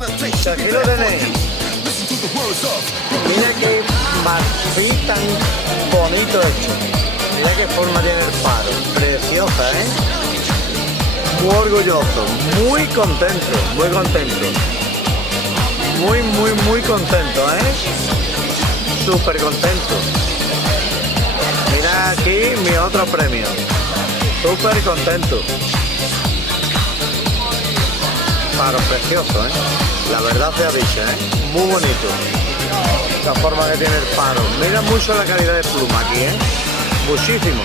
Pues aquí lo tenéis. Mira qué marfil tan bonito hecho. Mira qué forma tiene el faro. Preciosa, ¿eh? Muy orgulloso, muy contento, muy contento. Muy contento, ¿eh? Súper contento. Mira aquí mi otro premio. Súper contento. Faro precioso, ¿eh? La verdad sea dicha, ¿eh? Muy bonito. La forma que tiene el faro. Mira mucho la calidad de pluma aquí, ¿eh? Muchísimo.